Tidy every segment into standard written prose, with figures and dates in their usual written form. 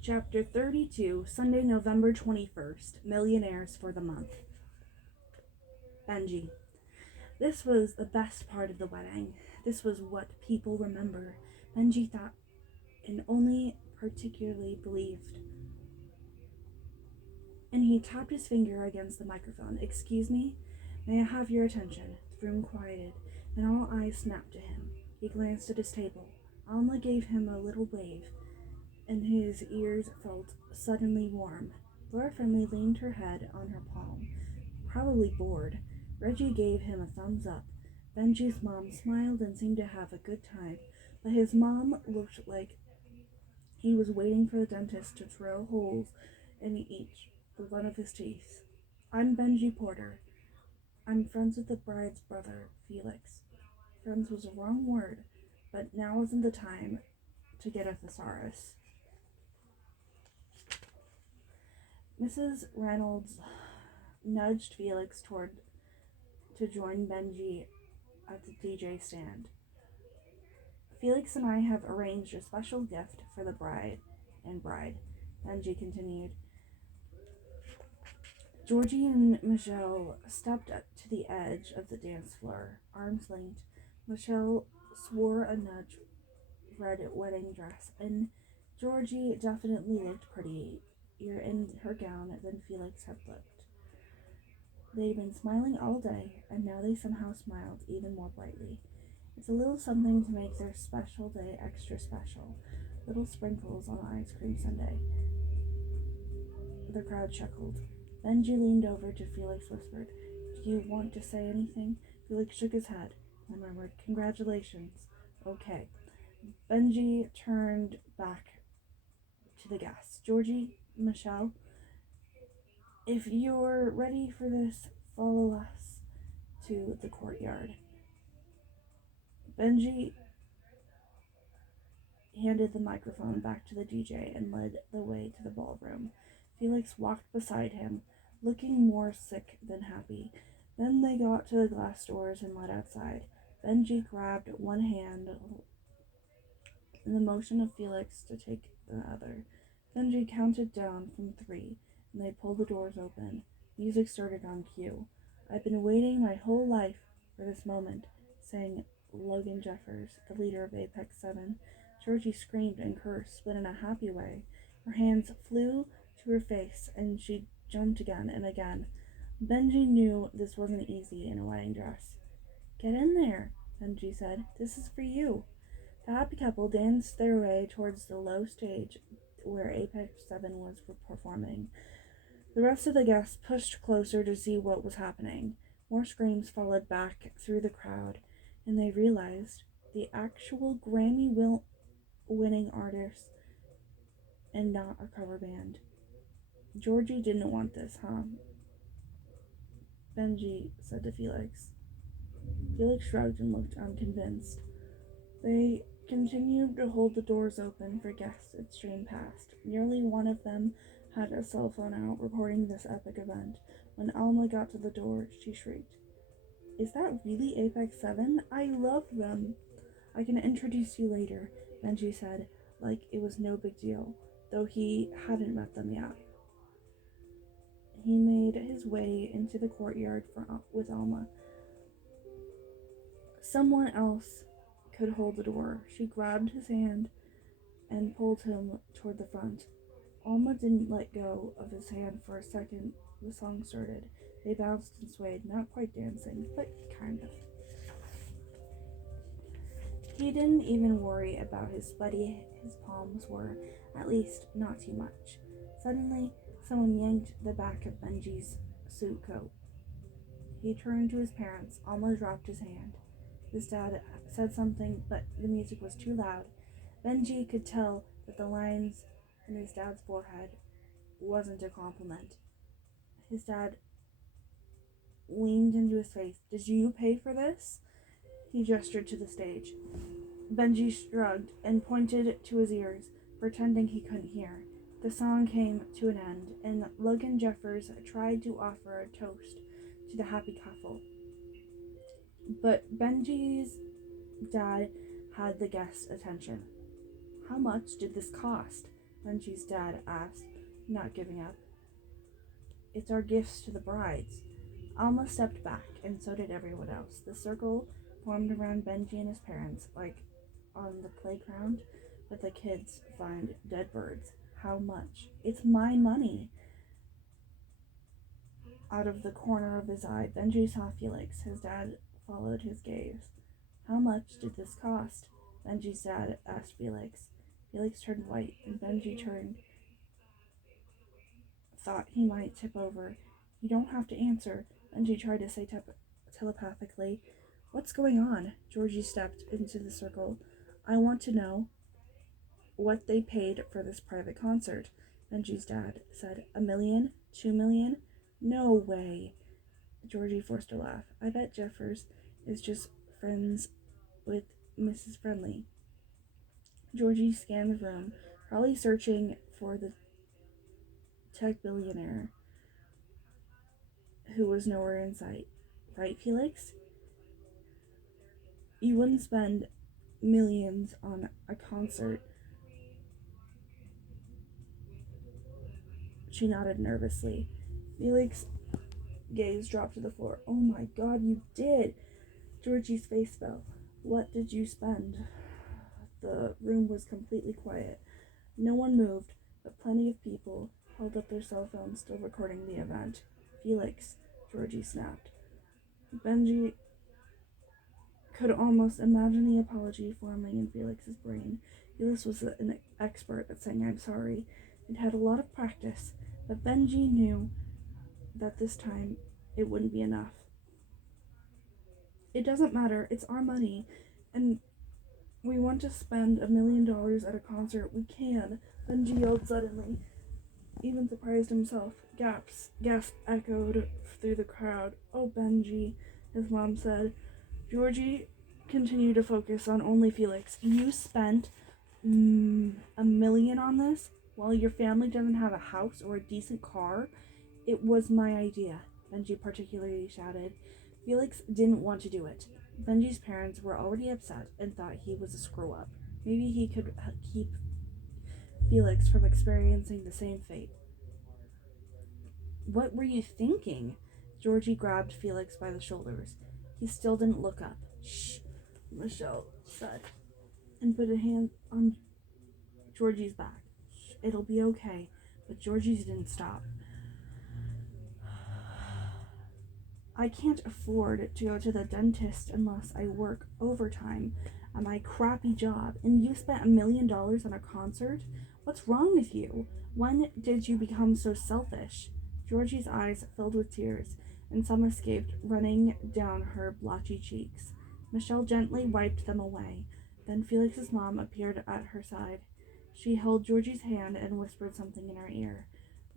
Chapter 32, Sunday, November 21st, Millionaires for the Month. Benji. This was the best part of the wedding. This was what people remember. Benji thought and only particularly believed. And he tapped his finger against the microphone. "Excuse me? May I have your attention?" The room quieted, and all eyes snapped to him. He glanced at his table. Alma gave him a little wave, and his ears felt suddenly warm. Laura Finley leaned her head on her palm, probably bored. Reggie gave him a thumbs up. Benji's mom smiled and seemed to have a good time, but his mom looked like he was waiting for the dentist to drill holes in each one of his teeth. "I'm Benji Porter. I'm friends with the bride's brother, Felix." Friends was a wrong word, but now wasn't the time to get a thesaurus. Mrs. Reynolds nudged Felix to join Benji at the DJ stand. "Felix and I have arranged a special gift for the bride," Benji continued. Georgie and Michelle stepped up to the edge of the dance floor, arms linked. Michelle swore a nudge red wedding dress, and Georgie definitely looked prettier in her gown than Felix had looked. They'd been smiling all day, and now they somehow smiled even more brightly. It's a little something to make their special day extra special. Little sprinkles on ice cream sundae. The crowd chuckled. Benji leaned over to Felix, whispered, "Do you want to say anything?" Felix shook his head and murmured, "Congratulations." "Okay." Benji turned back to the guests. "Georgie, Michelle, if you're ready for this, follow us to the courtyard." Benji handed the microphone back to the DJ and led the way to the ballroom. Felix walked beside him, looking more sick than happy. Then they got to the glass doors and led outside. Benji grabbed one hand in the motion of Felix to take the other. Benji counted down from 3, and they pulled the doors open. Music started on cue. "I've been waiting my whole life for this moment," sang Logan Jeffers, the leader of Apex 7. Georgie screamed and cursed, but in a happy way. Her hands flew to her face, and she jumped again and again. Benji knew this wasn't easy in a wedding dress. "Get in there," Benji said. "This is for you." The happy couple danced their way towards the low stage where Apex 7 was performing. The rest of the guests pushed closer to see what was happening. More screams followed back through the crowd, and they realized the actual Grammy-winning artist and not a cover band. "Georgie didn't want this, huh?" Benji said to Felix. Felix shrugged and looked unconvinced. They continued to hold the doors open for guests it streamed past. Nearly one of them had a cell phone out recording this epic event. When Alma got to the door, she shrieked, "Is that really Apex 7? I love them." "I can introduce you later," Benji said, like it was no big deal, though he hadn't met them yet. He made his way into the courtyard with Alma. Someone else could hold the door. She grabbed his hand and pulled him toward the front. Alma didn't let go of his hand for a second. The song started. They bounced and swayed, not quite dancing, but kind of. He didn't even worry about how sweaty his palms were, at least not too much. Suddenly, someone yanked the back of Benji's suit coat. He turned to his parents. Alma dropped his hand. His dad said something, but the music was too loud. Benji could tell that the lines in his dad's forehead wasn't a compliment. His dad leaned into his face. "Did you pay for this?" He gestured to the stage. Benji shrugged and pointed to his ears, pretending he couldn't hear. The song came to an end, and Logan Jeffers tried to offer a toast to the happy couple. But Benji's dad had the guests' attention. "How much did this cost?" Benji's dad asked, not giving up. It's our gifts to the brides. Alma stepped back, and so did everyone else. The circle formed around Benji and his parents, like on the playground, but the kids find dead birds. How much? It's my money. Out of the corner of his eye, Benji saw Felix. His dad followed his gaze. How much did this cost? Benji's dad asked Felix. Felix turned white, and Benji thought he might tip over. You don't have to answer, Benji tried to say telepathically. What's going on? Georgie stepped into the circle. I want to know what they paid for this private concert. Benji's dad said, 1 million? 2 million? No way. Georgie forced a laugh. I bet Jeffers is just friends with Mrs. Friendly. Georgie scanned the room, probably searching for the tech billionaire who was nowhere in sight. Right, Felix? You wouldn't spend millions on a concert. She nodded nervously. Felix's gaze dropped to the floor. Oh my god, you did! Georgie's face fell. What did you spend? The room was completely quiet. No one moved, but plenty of people held up their cell phones, still recording the event. Felix, Georgie snapped. Benji could almost imagine the apology forming in Felix's brain. Felix was an expert at saying I'm sorry and had a lot of practice, but Benji knew that this time it wouldn't be enough. It doesn't matter, it's our money, and we want to spend $1 million at a concert. We can, Benji yelled suddenly, even surprised himself. Gasp echoed through the crowd. Oh, Benji, his mom said. Georgie continued to focus on only Felix. You spent $1 million on this while your family doesn't have a house or a decent car? It was my idea, Benji particularly shouted. Felix didn't want to do it. Benji's parents were already upset and thought he was a screw-up. Maybe he could keep Felix from experiencing the same fate. What were you thinking? Georgie grabbed Felix by the shoulders. He still didn't look up. Shh, Michelle said, and put a hand on Georgie's back. Shh, it'll be okay. But Georgie didn't stop. I can't afford to go to the dentist unless I work overtime at my crappy job, and you spent $1 million on a concert? What's wrong with you? When did you become so selfish? Georgie's eyes filled with tears, and some escaped running down her blotchy cheeks. Michelle gently wiped them away. Then Felix's mom appeared at her side. She held Georgie's hand and whispered something in her ear.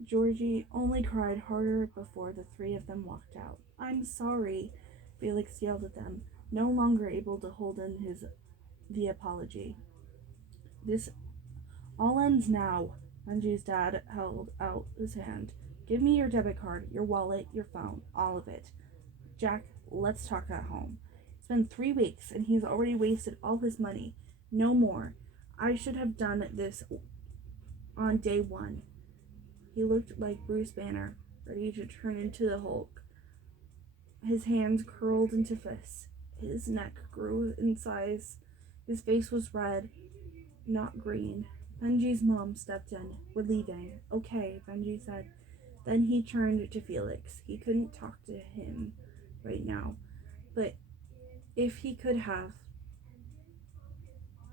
Georgie only cried harder before the three of them walked out. I'm sorry, Felix yelled at them, no longer able to hold in the apology. This all ends now. Benji's dad held out his hand. Give me your debit card, your wallet, your phone, all of it. Jack, let's talk at home. It's been 3 weeks and he's already wasted all his money. No more. I should have done this on day 1. He looked like Bruce Banner, ready to turn into the Hulk. His hands curled into fists. His neck grew in size. His face was red, not green. Benji's mom stepped in. We're leaving. Okay, Benji said. Then he turned to Felix. He couldn't talk to him right now, but if he could have,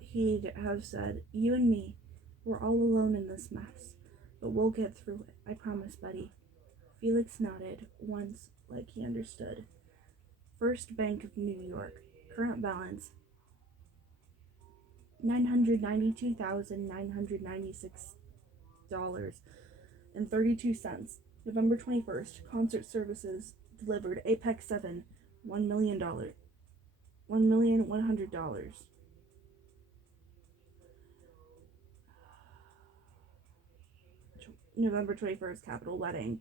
he'd have said, you and me, we're all alone in this mess, but we'll get through it. I promise, buddy. Felix nodded once like he understood. First Bank of New York. Current balance $992,996.32. November 21st. Concert services delivered. Apex 7. $1 million. $1,100,000. November 21st. Capitol Wedding.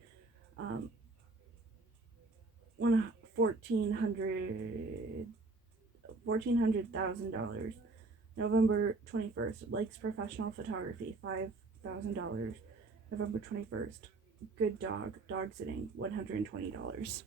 $1,400,000. November 21st, Lakes Professional Photography, $1,000. November 21st. Good dog. Dog sitting, $120.